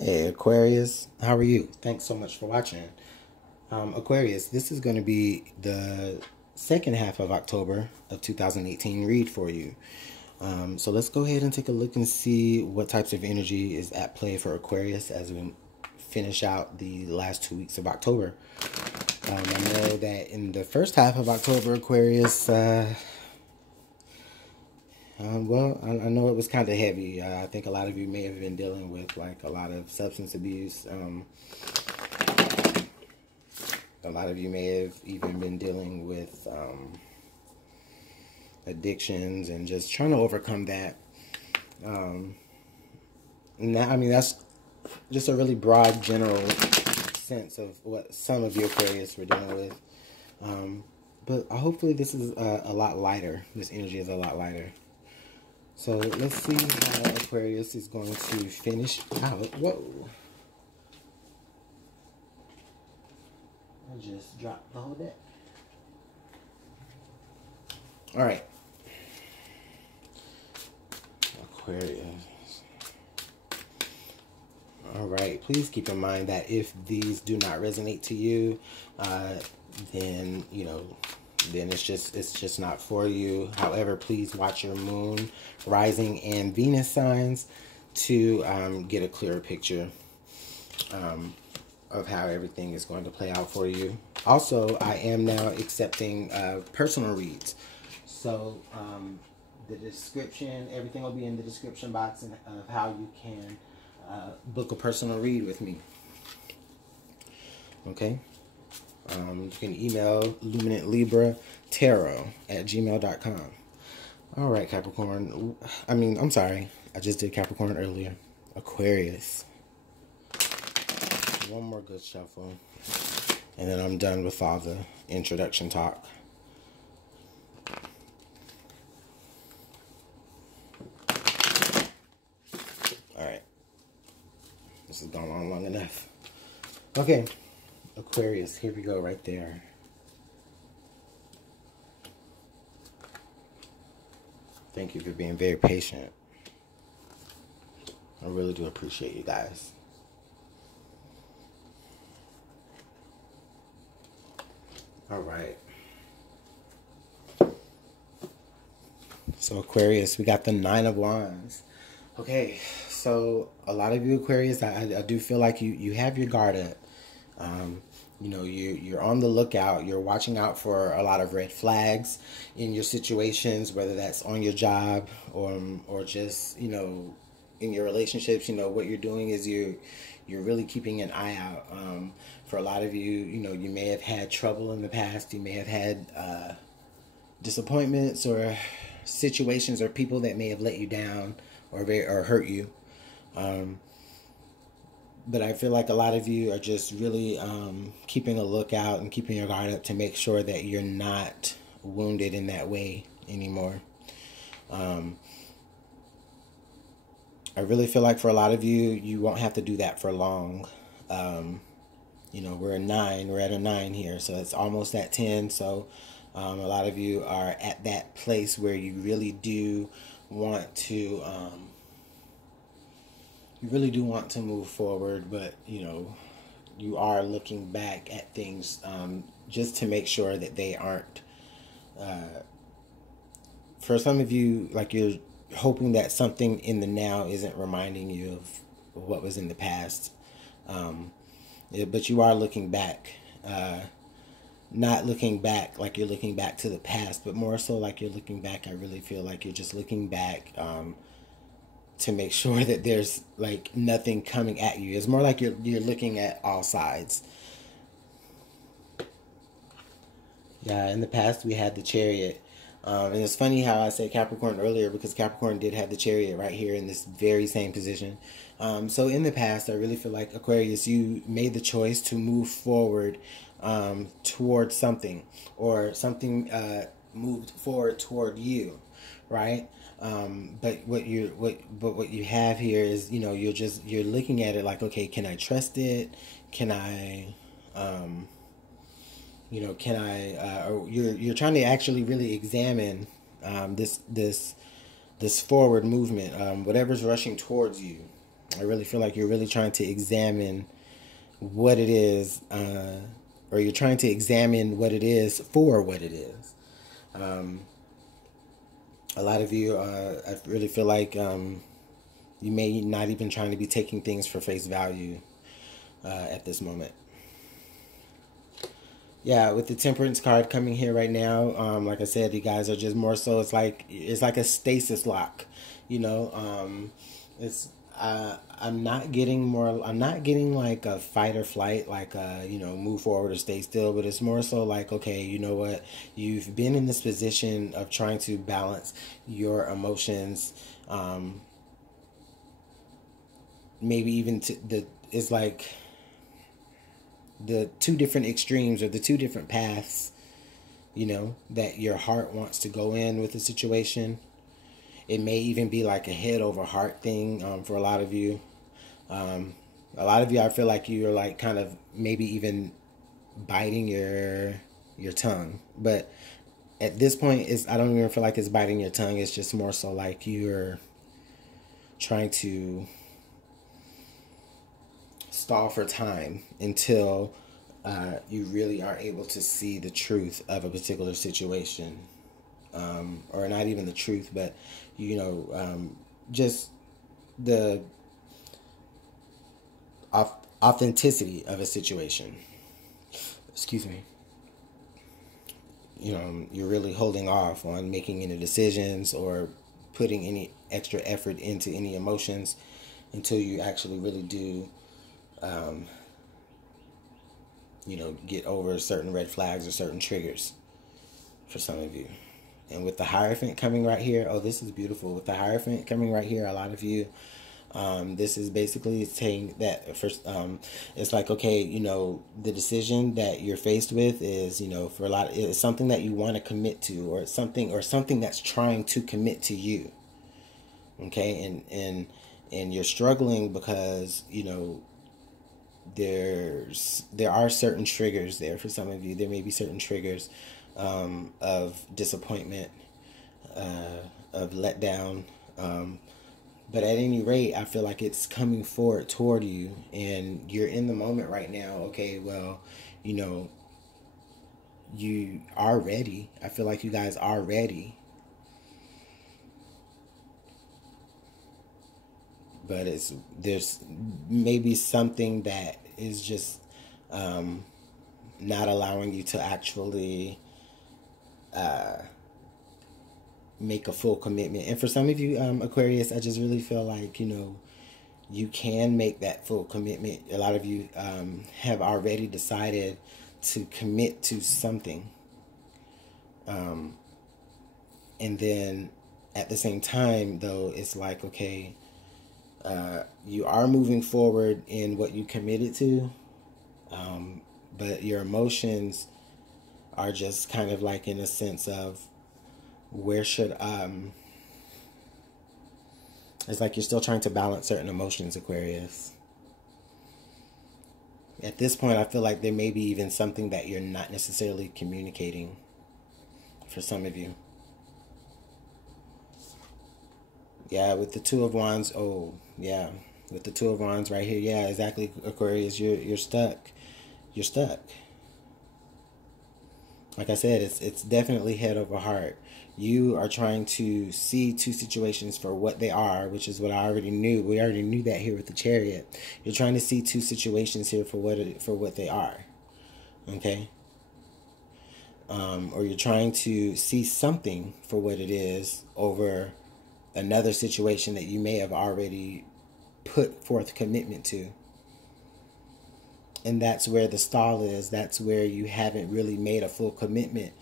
Hey Aquarius, how are you? Thanks so much for watching. Aquarius, this is going to be the second half of October of 2018 read for you. So let's go ahead and take a look and see what types of energy is at play for Aquarius as we finish out the last 2 weeks of October. I know that in the first half of October, Aquarius, well, I know it was kind of heavy. I think a lot of you may have been dealing with like a lot of substance abuse. A lot of you may have even been dealing with addictions and just trying to overcome that. And that, I mean, that's just a really broad, general sense of what some of you Aquarius were dealing with. But hopefully this is a lot lighter. This energy is a lot lighter. So let's see how Aquarius is going to finish out. Whoa. I just dropped the whole deck. Alright. Aquarius. Alright, please keep in mind that if these do not resonate to you, then, you know, then it's just not for you. However, please watch your moon, rising, and Venus signs to get a clearer picture of how everything is going to play out for you. Also, I am now accepting personal reads. So the description, everything will be in the description box of how you can book a personal read with me. Okay? You can email LuminantLibraTarot@gmail.com. All right, Capricorn. I'm sorry. I just did Capricorn earlier. Aquarius. One more good shuffle. And then I'm done with all the introduction talk. All right. This has gone on long enough. Okay. Aquarius, here we go right there. Thank you for being very patient. I really do appreciate you guys. All right. So Aquarius, we got the 9 of Wands. Okay, so a lot of you Aquarius, I do feel like you have your guard up. You know, you're on the lookout. You're watching out for a lot of red flags in your situations, whether that's on your job or just, you know, in your relationships. You know, what you're doing is you're really keeping an eye out. For a lot of you, you know, you may have had trouble in the past. You may have had disappointments or situations or people that may have let you down or hurt you. But I feel like a lot of you are just really keeping a lookout and keeping your guard up to make sure that you're not wounded in that way anymore. I really feel like for a lot of you, you won't have to do that for long. You know, we're at a 9 here, so it's almost at 10. So a lot of you are at that place where you really do want to... you really do want to move forward, but, you know, you are looking back at things just to make sure that they aren't... for some of you, like, you're hoping that something in the now isn't reminding you of what was in the past. But you are looking back. Not looking back like you're looking back to the past, but more so like you're looking back. I really feel like you're just looking back... to make sure that there's like nothing coming at you. It's more like you're looking at all sides. Yeah, in the past we had the Chariot. And it's funny how I said Capricorn earlier, because Capricorn did have the Chariot right here in this very same position. So in the past, I really feel like Aquarius, you made the choice to move forward towards something, or something moved forward toward you, right? But what you have here is, you know, you're looking at it like, okay, can I trust it? Can I, you know, can I, or you're trying to actually really examine, this forward movement, whatever's rushing towards you. I really feel like you're really trying to examine what it is, or you're trying to examine what it is for what it is. A lot of you, I really feel like you may not even trying to be taking things for face value at this moment. Yeah, with the Temperance card coming here right now, like I said, you guys are just more so, it's like a stasis lock, you know. It's I'm not getting like a fight or flight, like you know, move forward or stay still, but it's more so like, okay, you know what, you've been in this position of trying to balance your emotions, maybe even it's like the two different extremes or the two different paths, you know, that your heart wants to go in with the situation. It may even be like a head over heart thing for a lot of you. A lot of you, I feel like you're like kind of maybe even biting your tongue. But at this point, I don't even feel like it's biting your tongue. It's just more so like you're trying to stall for time until you really are able to see the truth of a particular situation, or not even the truth, but you know, just the authenticity of a situation. Excuse me. You know, you're really holding off on making any decisions or putting any extra effort into any emotions until you actually really do you know, get over certain red flags or certain triggers for some of you. And with the Hierophant coming right here, oh, this is beautiful. With the Hierophant coming right here, a lot of you, this is basically saying that first, it's like, okay, you know, the decision that you're faced with is, you know, for a lot, it's something that you want to commit to, or it's something that's trying to commit to you. Okay, and you're struggling because, you know, there are certain triggers there for some of you. There may be certain triggers of disappointment, of letdown, but at any rate, I feel like it's coming forward toward you, and you're in the moment right now. Okay, well, you know, you are ready. I feel like you guys are ready. But there's maybe something that is just not allowing you to actually make a full commitment. And for some of you, Aquarius, I just really feel like, you know, you can make that full commitment. A lot of you have already decided to commit to something. And then at the same time, though, it's like, okay, you are moving forward in what you committed to, but your emotions are just kind of like in a sense of where should it's like you're still trying to balance certain emotions, Aquarius. At this point, I feel like there may be even something that you're not necessarily communicating for some of you. Yeah, with the Two of Wands, oh, yeah. With the Two of Wands right here, yeah, exactly, Aquarius, you're stuck. You're stuck. Like I said, it's definitely head over heart. You are trying to see two situations for what they are, which is what I already knew. We already knew that here with the Chariot. You're trying to see two situations here for what they are. Okay? Or you're trying to see something for what it is over another situation that you may have already put forth commitment to. And that's where the stall is. That's where you haven't really made a full commitment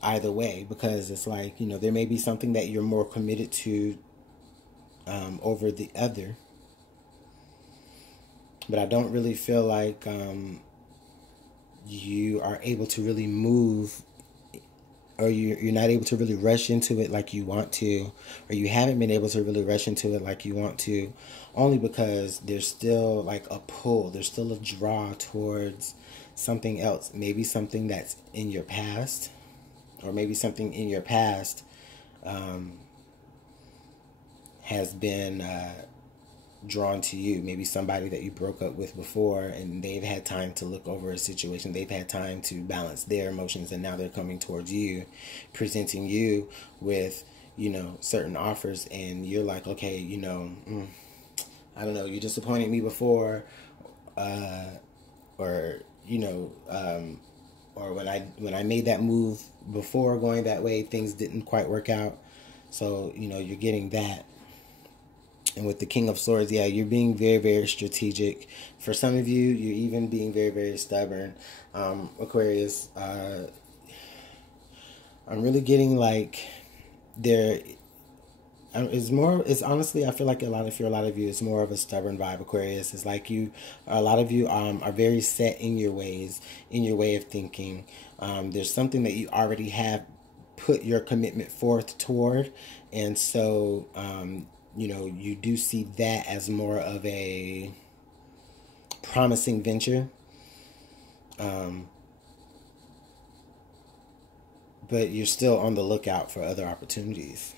either way, because it's like, you know, there may be something that you're more committed to over the other. But I don't really feel like you are able to really move, or you're not able to really rush into it like you want to, or you haven't been able to really rush into it like you want to, only because there's still like a pull, there's still a draw towards something else, maybe something that's in your past, or maybe something in your past has been drawn to you. Maybe somebody that you broke up with before, and they've had time to look over a situation. They've had time to balance their emotions, and now they're coming towards you, presenting you with, you know, certain offers, and you're like, okay, you know, I don't know, you disappointed me before, or, you know, or when I made that move before going that way, things didn't quite work out. So, you know, you're getting that. And with the King of Swords, yeah, you're being very, very strategic. For some of you, you're even being very, very stubborn. Aquarius, I'm really getting like there is more. It's honestly, I feel like a lot of you, it's more of a stubborn vibe. Aquarius, it's like a lot of you are very set in your ways, in your way of thinking. There's something that you already have put your commitment forth toward, and so you know, you do see that as more of a promising venture. But you're still on the lookout for other opportunities.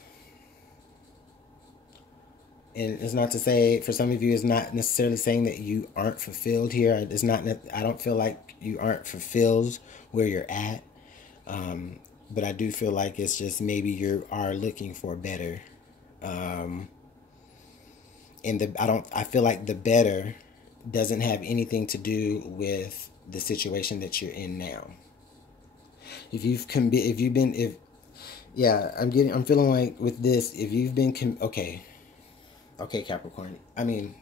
And it's not to say, for some of you, it's not necessarily saying that you aren't fulfilled here. It's not. I don't feel like you aren't fulfilled where you're at. But I do feel like it's just maybe you are looking for better. And I feel like the better doesn't have anything to do with the situation that you're in now. I'm feeling like with this, if you've been, okay, Capricorn. I mean,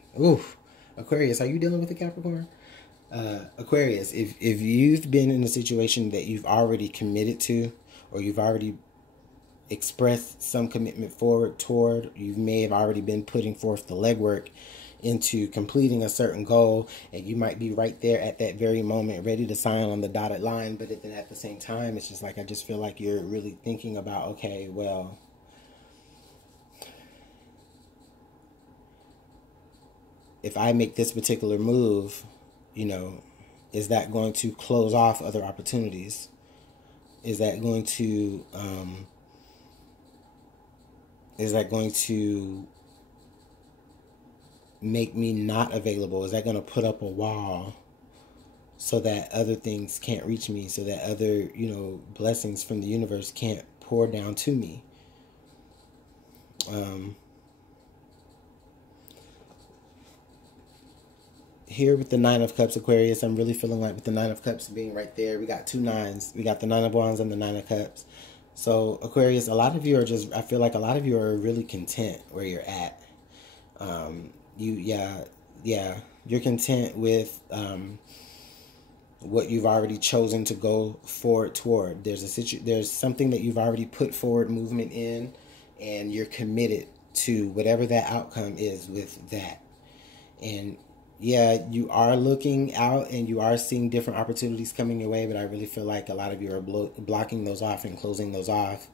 Aquarius, are you dealing with a Capricorn? Aquarius, if you've been in a situation that you've already committed to, or you've already expressed some commitment forward toward, you may have already been putting forth the legwork into completing a certain goal, and you might be right there at that very moment ready to sign on the dotted line, but then at the same time, it's just like, I just feel like you're really thinking about, okay, well, if I make this particular move, you know, is that going to close off other opportunities? Is that going to make me not available? Is that going to put up a wall so that other things can't reach me, so that other, you know, blessings from the universe can't pour down to me? Here with the Nine of Cups, Aquarius, I'm really feeling like with the Nine of Cups being right there, we got two nines. We got the Nine of Wands and the Nine of Cups. So, Aquarius, I feel like a lot of you are really content where you're at. You're content with what you've already chosen to go forward toward. There's something that you've already put forward movement in, and you're committed to whatever that outcome is with that. And yeah, you are looking out and you are seeing different opportunities coming your way, but I really feel like a lot of you are blocking those off and closing those off,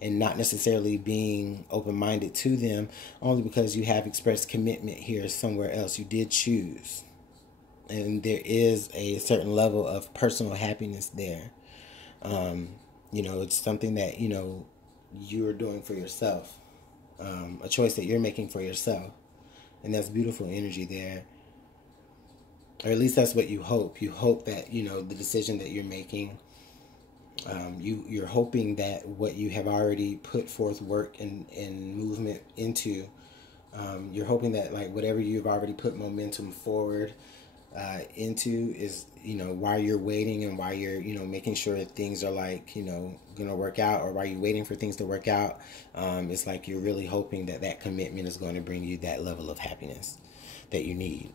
and not necessarily being open-minded to them, only because you have expressed commitment here somewhere else. You did choose, and there is a certain level of personal happiness there. You know, it's something that, you know, you're doing for yourself, a choice that you're making for yourself, and that's beautiful energy there. Or at least that's what you hope. You hope that, you know, the decision that you're making, you're hoping that what you have already put forth work and movement into, you're hoping that, like, whatever you've already put momentum forward into is, you know, while you're waiting and while you're, you know, making sure that things are, like, you know, going to work out, or while you're waiting for things to work out, it's like you're really hoping that that commitment is going to bring you that level of happiness that you need.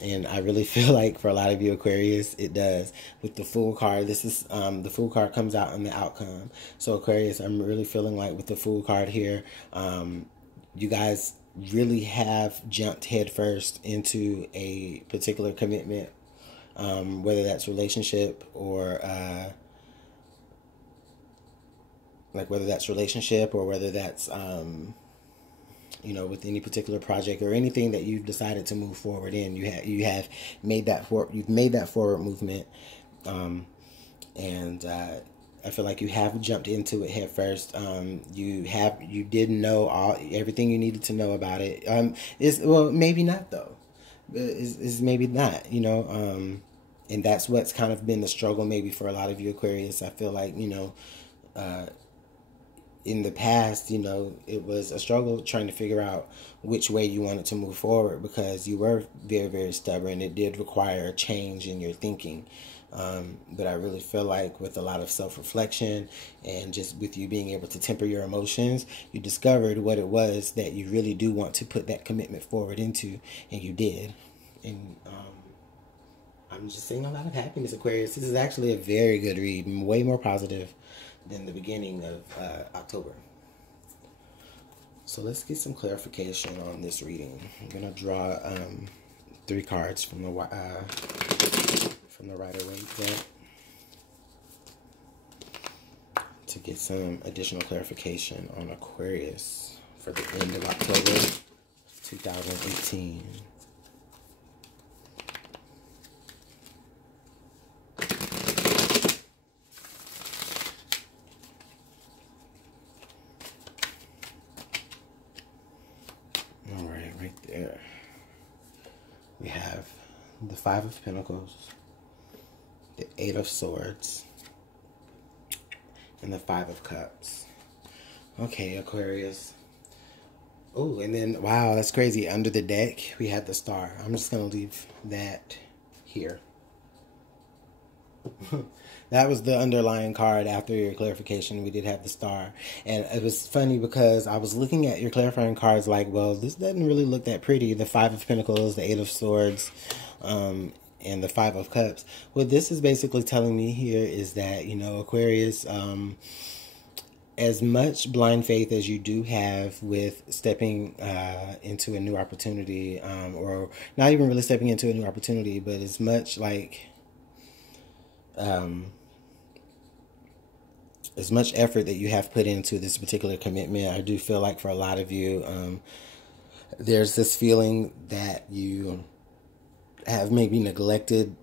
And I really feel like for a lot of you, Aquarius, it does. With the Fool card, this is the Fool card comes out in the outcome. So Aquarius, I'm really feeling like with the Fool card here, you guys really have jumped headfirst into a particular commitment, whether that's relationship or whether that's you know, with any particular project or anything that you've decided to move forward in. You've made that forward movement, and I feel like you have jumped into it head first. You didn't know everything you needed to know about it. Is well, maybe not though. Is maybe not. And that's what's kind of been the struggle maybe for a lot of you Aquarius. I feel like in the past, it was a struggle trying to figure out which way you wanted to move forward because you were very, very stubborn. It did require a change in your thinking. But I really feel like with a lot of self-reflection and just with you being able to temper your emotions, you discovered what it was that you really do want to put that commitment forward into, and you did. And I'm just seeing a lot of happiness, Aquarius. This is actually a very good read, way more positive than the beginning of October. So let's get some clarification on this reading. I'm going to draw 3 cards from the Rider-Waite deck to get some additional clarification on Aquarius for the end of October 2018. All right, right there. We have the 5 of Pentacles, the 8 of Swords, and the 5 of Cups. Okay, Aquarius. Oh, and then, wow, that's crazy. Under the deck, we have the Star. I'm just going to leave that here. That was the underlying card after your clarification. We did have the Star. And it was funny because I was looking at your clarifying cards like, well, this doesn't really look that pretty. The 5 of Pentacles, the 8 of Swords, and the 5 of Cups. What this is basically telling me here is that, Aquarius, as much blind faith as you do have with stepping into a new opportunity, or not even really stepping into a new opportunity, but as much like as much effort that you have put into this particular commitment, I do feel like for a lot of you, there's this feeling that you have maybe neglected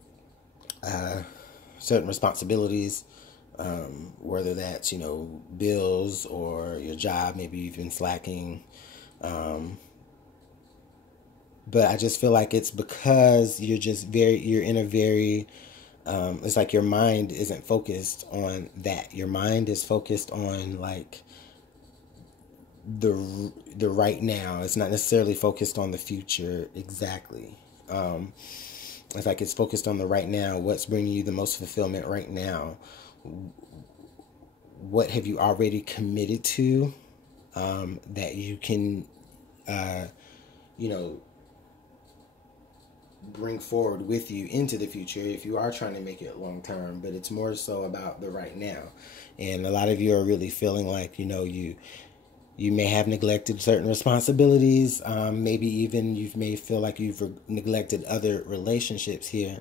certain responsibilities, whether that's, bills or your job, maybe you've been slacking. But I just feel like it's because you're in a very, it's like your mind isn't focused on that. Your mind is focused on like the right now. It's not necessarily focused on the future exactly. It's like it's focused on the right now. What's bringing you the most fulfillment right now? What have you already committed to that you can, bring forward with you into the future if you are trying to make it long term, but it's more so about the right now. And a lot of you are really feeling like, you may have neglected certain responsibilities. Maybe even you may feel like you've neglected other relationships here.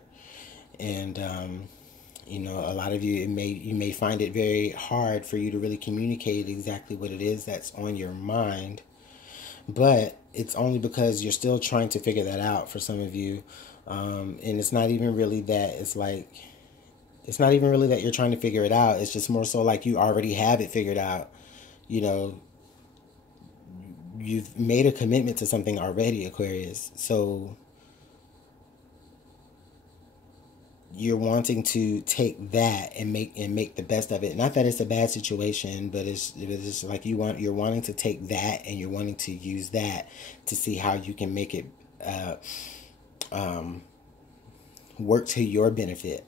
And, a lot of you, you may find it very hard for you to really communicate exactly what it is that's on your mind. But it's only because you're still trying to figure that out for some of you. And it's not even really that. It's not even really that you're trying to figure it out. It's just more so like you already have it figured out. You've made a commitment to something already, Aquarius. So you're wanting to take that and make the best of it. Not that it's a bad situation, but it's like you're wanting to take that and you're wanting to use that to see how you can make it work to your benefit.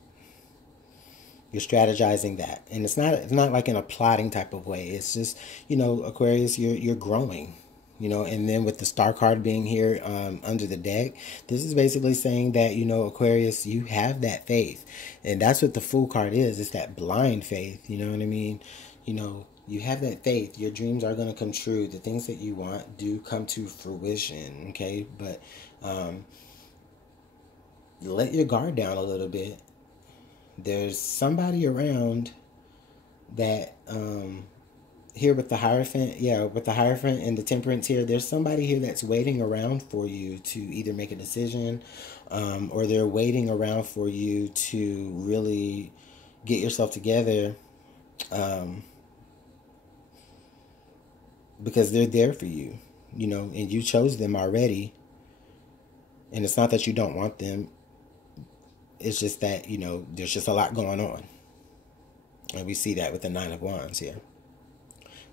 You're strategizing that, and it's not like in a plotting type of way. It's just, Aquarius, you're growing. And then with the Star card being here under the deck, this is basically saying that, Aquarius, you have that faith. And that's what the Fool card is. It's that blind faith. You know what I mean? You have that faith. Your dreams are going to come true. The things that you want do come to fruition. Okay? But let your guard down a little bit. There's somebody around that... here with the Hierophant, with the Hierophant and the Temperance here, there's somebody here that's waiting around for you to either make a decision, or they're waiting around for you to really get yourself together Because they're there for you, you know, and you chose them already. And it's not that you don't want them. It's just that, you know, there's just a lot going on. And we see that with the Nine of Wands here.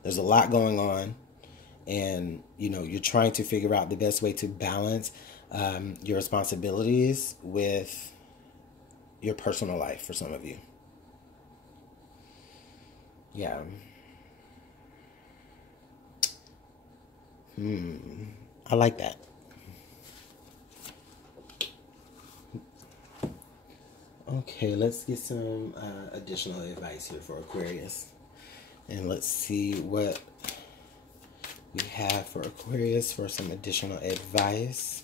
There's a lot going on. And, you know, you're trying to figure out the best way to balance your responsibilities with your personal life for some of you. Yeah. I like that. Okay, let's get some additional advice here for Aquarius. And let's see what we have for Aquarius for some additional advice.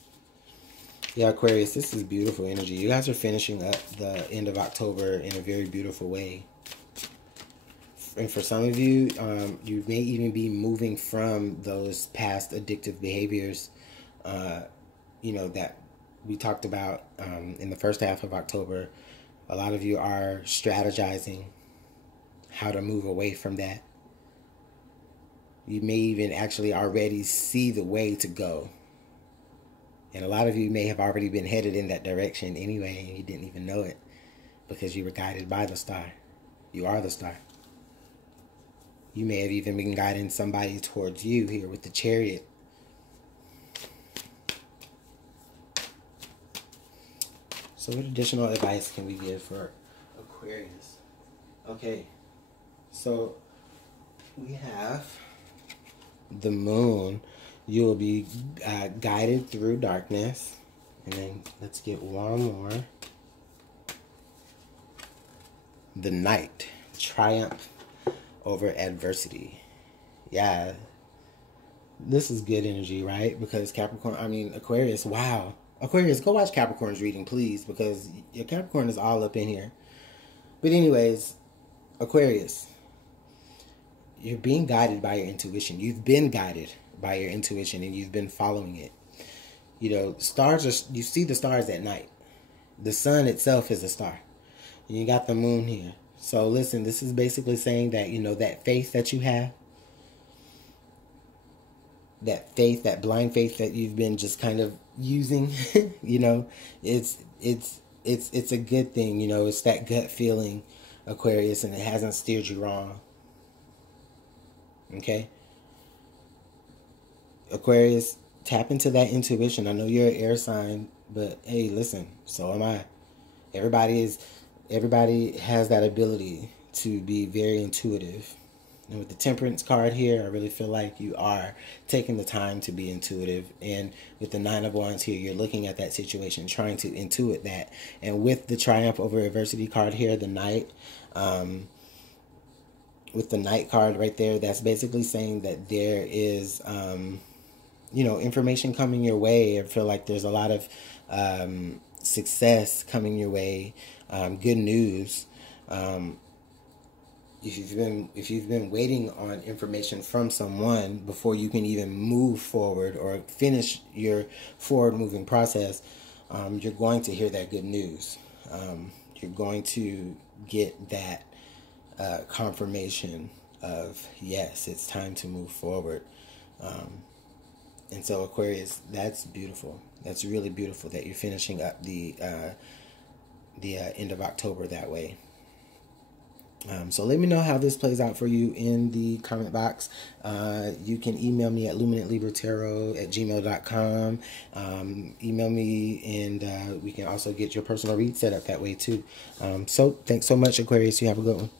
Yeah, Aquarius, this is beautiful energy. You guys are finishing up the end of October in a very beautiful way. And for some of you, you may even be moving from those past addictive behaviors, you know, that we talked about in the first half of October. A lot of you are strategizing how to move away from that. You may even actually already see the way to go. And a lot of you may have already been headed in that direction anyway, and you didn't even know it because you were guided by the star. You are the star. You may have even been guiding somebody towards you here with the Chariot. So what additional advice can we give for Aquarius? Okay, so we have the Moon. You will be guided through darkness. And then let's get one more. The Knight. Triumph over adversity. Yeah. This is good energy, right? Because Aquarius, wow. Aquarius, go watch Capricorn's reading, please, because your Capricorn is all up in here. But anyways, Aquarius, you're being guided by your intuition. You've been guided by your intuition, and you've been following it. You know, you see the stars at night. The sun itself is a star. And you got the moon here. So listen, this is basically saying that, you know, that faith that you have, that faith, that blind faith that you've been just kind of using, you know, it's a good thing. You know, it's that gut feeling, Aquarius, and it hasn't steered you wrong. Okay? Aquarius, tap into that intuition. I know you're an air sign, but hey, listen, so am I. Everybody has that ability to be very intuitive. And with the Temperance card here, I really feel like you are taking the time to be intuitive. And with the Nine of Wands here, you're looking at that situation, trying to intuit that. And with the Triumph over Adversity card here, the Knight, with the Knight card right there, that's basically saying that there is, you know, information coming your way. I feel like there's a lot of success coming your way, good news. If you've been waiting on information from someone before you can even move forward or finish your forward moving process, you're going to hear that good news. You're going to get that confirmation of, yes, it's time to move forward. And so Aquarius, that's beautiful. That's really beautiful that you're finishing up the end of October that way. So let me know how this plays out for you in the comment box. You can email me at LuminantLibraTarot@gmail.com. Email me, and we can also get your personal read set up that way too. So thanks so much, Aquarius. You have a good one.